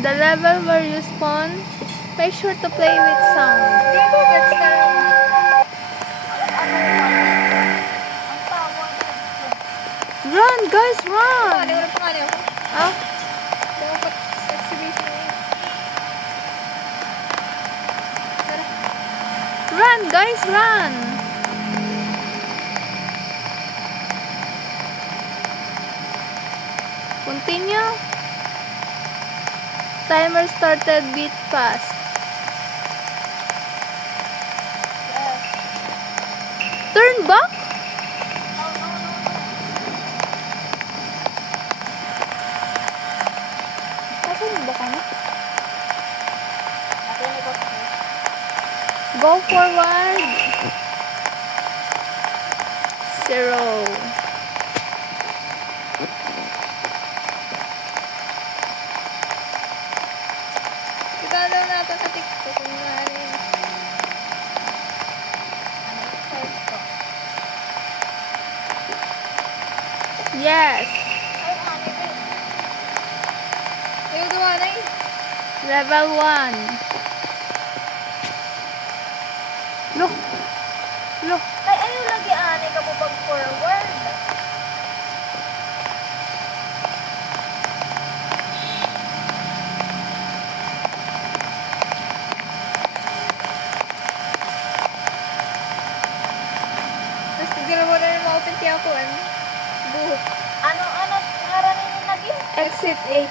The level where you spawn, make sure to play with sound. Hindi ko gets na lang. Run, guys, run! Ano yung pangalan ko? Ah, Dapat exhibition na yun. Tara. run, guys, run! Continue. Timer started beat fast. Turn back? Saan ba ka na? Go forward. 0. Ikaw daw natin sa TikTok kung ano yun. Yes. Ayaw gawa na eh. Level 1. Look. Look. Ay, ayaw lagi anay ka po pag forward. Tapos tigil mo na yung ma-open tiya ko. Buhok. Ano ngaranin yung lagi? Exit 8.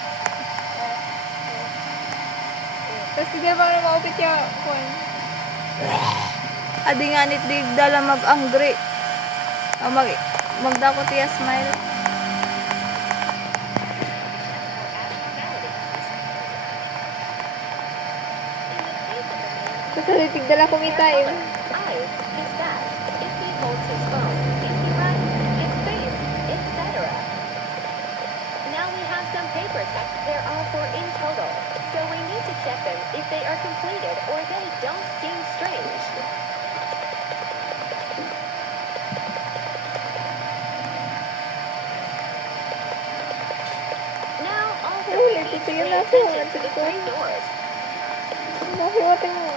Tapos tigil mo na ma-open tiya ko. Adi nga nit di dala mag-angry. O magdako tiya smile. Kasi tigdala ko may time. Eyes, his back, if he holds his phone, if he runs, his face, etc. Now we have some paper texts. There are 4 in total, so we need to check them if they are completed or they don't seem strange. Now also we Ulit, need to titigil pay na ako. attention to the 3 doors. Nahiwating mo.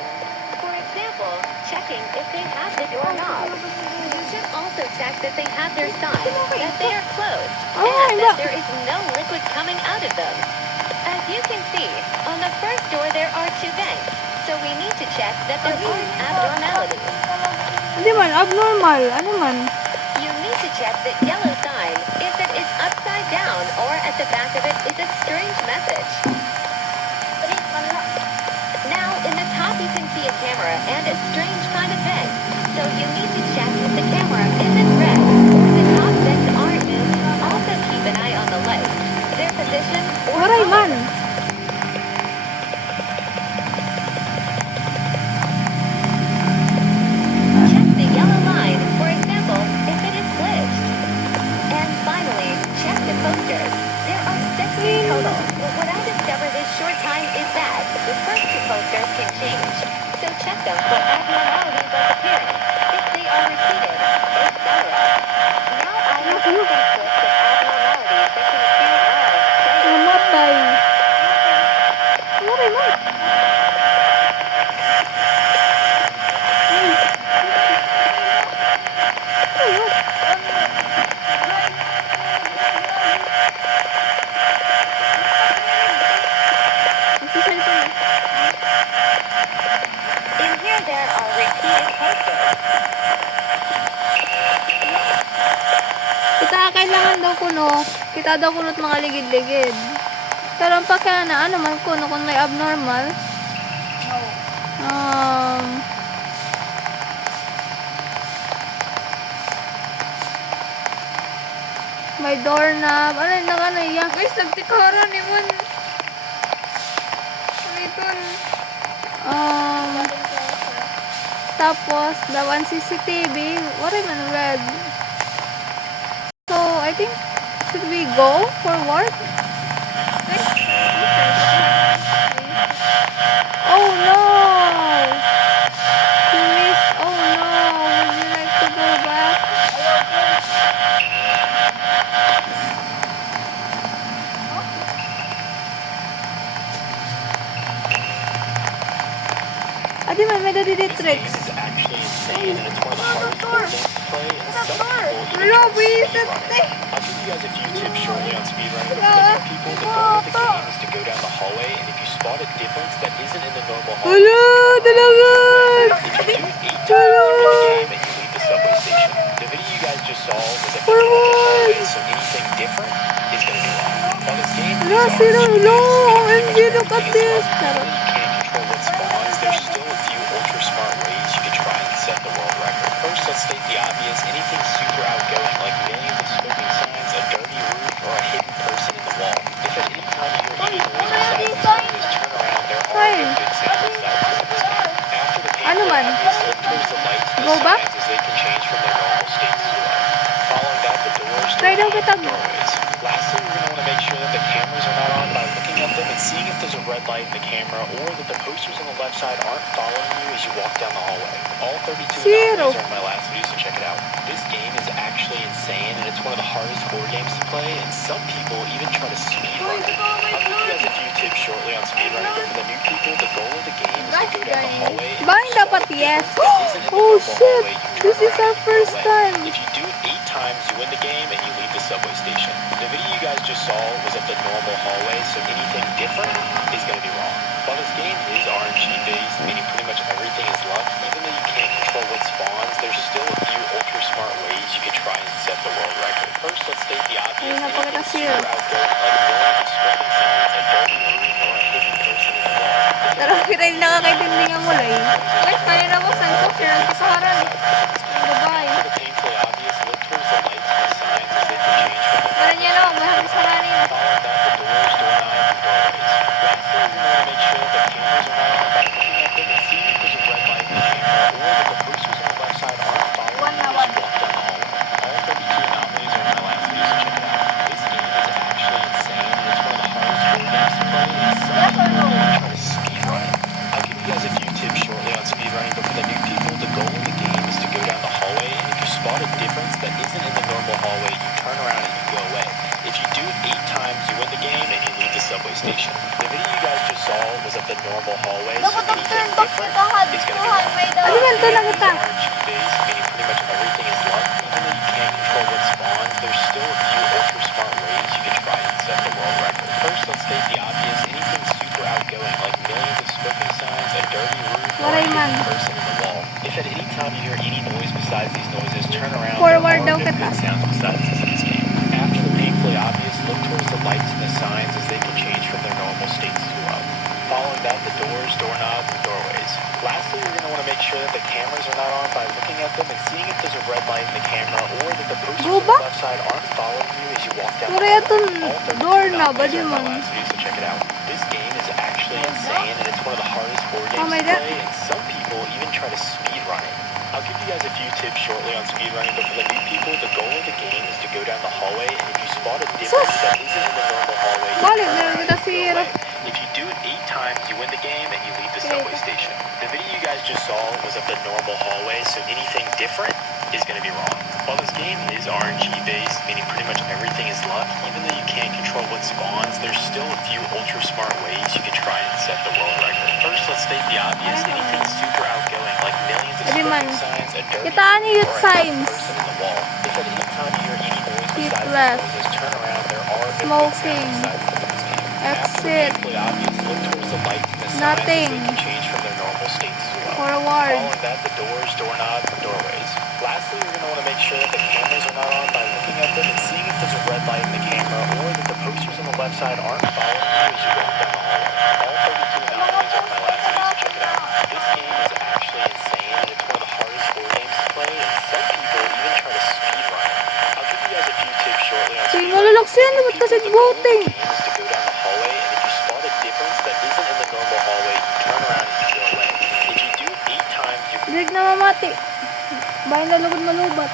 For example, checking if they have the doorknob. You should also check that they have their sign, that they are closed, and that there is no liquid coming out of them. As you can see, on the first door there are 2 vents, so we need to check that there aren't abnormalities. Hindi man, abnormal. Ano man? You need to check that yellow sign if it is upside down or at the back of it is a strange message. Now, in the top you can see a camera and a strange kind of vent. So you need to check if the camera isn't red or the top vents aren't moved. Also keep an eye on the lights, their position or Waray color. man. Check the yellow line, for example, if it is glitched. And finally, check the posters. There are 6 in total. But what I discovered this short time is that the first 2 posters can change. So check them for abnormalities like appearance, if they are repeated, etc. Now I have some clips of abnormalities that can appear while playing. Namatay. Waray man. In here there are repeated posters. Kita kailangan daw kuno. Kita daw kunot mga ligid-ligid. Pero ang pakya na ano man kuno kung may abnormal. May doorknob. Ano yung ano iya? Guys, nagtikara ni Mon. Uliton. Tapos, the one CCTV. What am I red? So, I think, should we go forward? Oh no! You missed. Oh no! Would you like to go back? Adi man, may dadidi This game tricks. is actually insane, and it's one of the hardest board games to play, and some people even Wala, try to bisit speedrun eh. it. I'll give you guys a few tips shortly on speedrunning, but for the new people, the goal of the game is to go down the hallway, and if you spot a difference that isn't in the normal hallway, Hala, dalagan! if you do it 8 times, you win the game and you leave the subway station. The video you guys just saw was of the normal hallway, so anything different is going to be wrong. While this game is Hala, on sino? Hala, pretty OMG, much look at everything is this. luck. Charot. You can't control what spawns. There's still a few ultra smart ways you could try and set the world record. First, let's state the obvious. Anything super outgoing, like millions of smoking signs, a dirty roof, or a hidden person in the wall. If at any time you hear any noise besides these noises, turn around. There are Fine. no good sound besides in this game. After the Ano painful man? obvious, look towards the lights and the Go back? signs as they can change from their normal states as well. Following that, the doors, Try daw doorknobs, kitag. and doorways. Lastly, you're going to want to make sure that the cameras are not on by looking at them and seeing if there's a red light in the camera or that the posters on the left side aren't following you as you walk down the hallway. All 32 Zero. anomalies are in my last video, so check it out. This game is actually insane, and it's one of the hardest board games to play, and some people even try to speedrun it. I'll give you guys a few tips shortly on speedrunning, but for the new people, the goal of the game is to go down the hallway and Bang, spot dapat a yes. difference that isn't in the Oh, normal shit. hallway. You turn This is around our and you go first away. time. If you do it 8 times, you win the game and you leave the subway station. The video you guys just saw was of the normal hallway, so anything different is going to be wrong. While this game is RNG based, meaning pretty much everything is luck, even though you can't control what spawns, there's still a few ultra smart ways you could try and set the world record. First, let's state the obvious. Ayun na, pakita Anything siya. super outgoing, like millions of smoking signs, a dirty roof, or a hidden person in the wall. Pero kita hindi nakakaintindi nga mula eh. Guys, kanina mo, saan ko? Sila nagkisaharan. Ang babae. For the painfully obvious, look towards the lights and the signs as they can change from their Parang yan o, mahal sa kanin. Following that, the doors, doorknobs, and doorways. Lastly, you're going to want to make sure that the cameras are not on by looking at them and seeing if there's a red light in the camera or that the posters on the left side aren't following you as you walk down the hallway. All 32 anomalies are in my last video, so check it out. This game is actually insane, and it's one of the hardest board games to play, and some people even try to speedrun it. I'll give you guys a few tips shortly on speedrunning, but for the new people, the goal of the game is to go down the hallway, and if you spot a difference that isn't in the normal hallway, you turn around and you go away. If you do it 8 times, you win the game and you leave the subway station. The video you guys just saw was of the normal hallway, so Dapat anything mag-turn back different kita, had. is going to be Tuhan, wrong. may daw. Ano man to nakita? RNG-based, meaning pretty much everything is luck. Even though you can't control what spawns, there's still a few ultra smart ways you can try and set the world record. First, let's state the obvious. Anything super outgoing, like millions of smoking signs, a dirty roof, or a Waray man. hidden person in the wall. If at any time you hear any noise besides these noises, turn around. Forward There daw are no kita. good sounds besides this in this game. After the painfully obvious, look towards the lights and the signs as they can change from their normal states as well. Following that, the doors, doorknobs, and doorways. Lastly, you're going to want to make sure that the cameras are not on by looking at them and seeing if there's a red light in the camera or that the posters Go on the back. left side aren't following you as you walk down the Pura hallway. yatong All 32 doorknob, anomalies are in my man. last video, so check it out. This game is actually insane, and it's one of the hardest board games Oh my to God. play, and some people even try to speedrun it. I'll give you guys a few tips shortly on speedrunning, but for the new people, the goal of the game is to go down the hallway, and if you spot a difference that isn't in the normal hallway, you Balik, turn meron around kita and you go sira. away. If you do it 8 times, you win the game and you leave the subway station. The video you guys just saw was of the normal hallway, so anything different is going to be wrong. While this game is RNG based, meaning pretty much everything is luck, even though you can't control what spawns, there's still a few ultra smart ways you can try and set the world record. First, let's state the obvious. Anything super outgoing, like millions of Adi man. smoking signs, a dirty Kitaan niyo yung or a hidden signs. person in the wall. If at any time you hear any noise Keep besides the left. noises, turn around. There are no good Smoking. sounds besides this in this game. After the Exit. painfully obvious, look towards the lights and the signs as Nothing. they can change from their normal states as well. Forward. Following that, the doors, doorknobs, and doorways. Lastly, you're going to want to make sure that the cameras are not on by looking at them and seeing if there's a red light in the camera or that the posters on the left side aren't following you as you walk down the hallway. All 32 anomalies are in my last video, so check it out. This game is actually insane, and it's one of the hardest board games to play, and some people even try to speedrun it. I'll give you guys a few tips shortly on Sige, speedrunning. malalaks yan. Dapat kasi The goal of the voting. game is to go down the hallway, and if you spot a difference that isn't in the normal hallway, you turn around and you go away. If you do it 8 times, you Direk na mamati. Bayan na lugod malubat.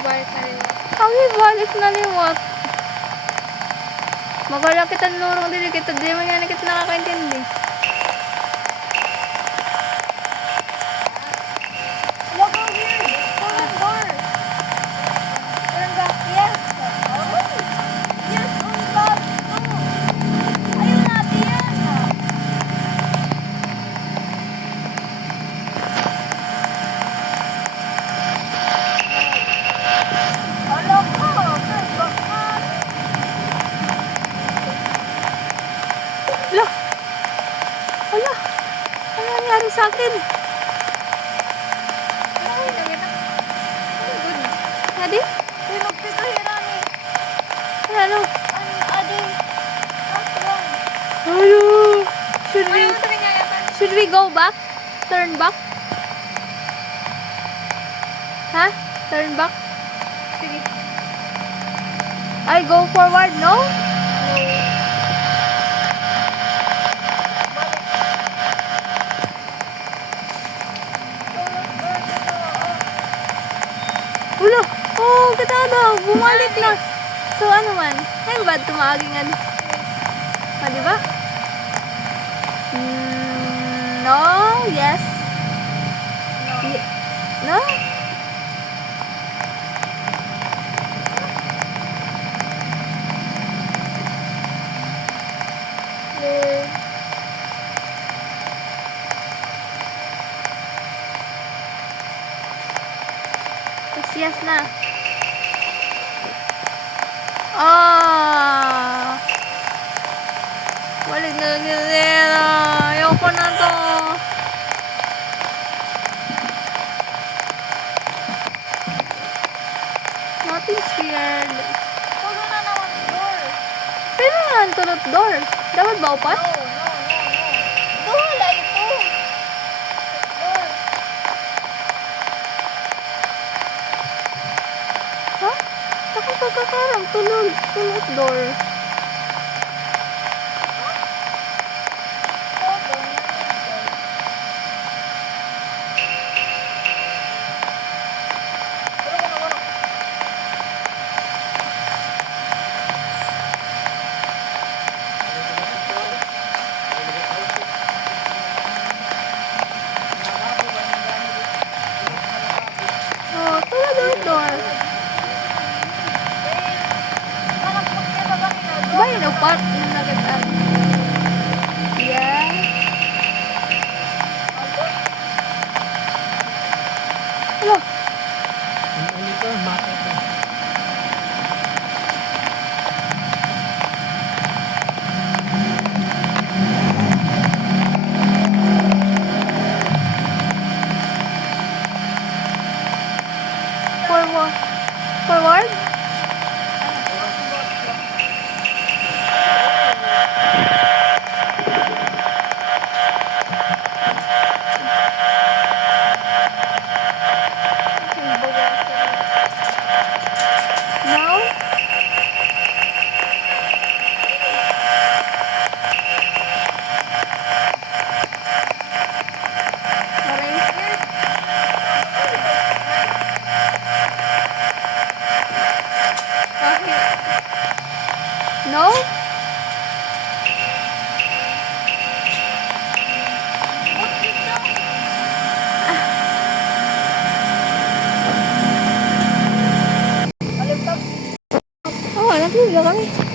Balik na rin. Ang ibalik na liwat. Magwala kita nurong dili kita. Di man yan kita nakakaintindi. Look over here. Turn door. Turn back. Yes. Oh. Yes, on back. sa akin. Ay, lagyan na. Oh, good. Adi? Uy, magpipahira ni. Ano? Adi. What's wrong? Ano? Should we, Ayaw mo talaga yata. should we go back? Turn back? Ha? Turn back? Sige. I go forward, no? Ulo! Oh, katado! Bumalik na! So, ano man? Ay, bad tumagingan. di ba? No? Yes? No? Yes na. Balik na nila. Ayoko na to. Nothing scared. Tulo na naman door. Pero nga ang tulot door. Dapat ba upat? No. Duhala ito. Door. Ha? Saka pagkakarang tulot door. Photo na nito. Wala. Oh, tulot door. Anak mo kita kanina. Ba yun upat? Yung nagitan. Yes. Hello. Forward. Forward? No? No? Oh, nanti udah kami.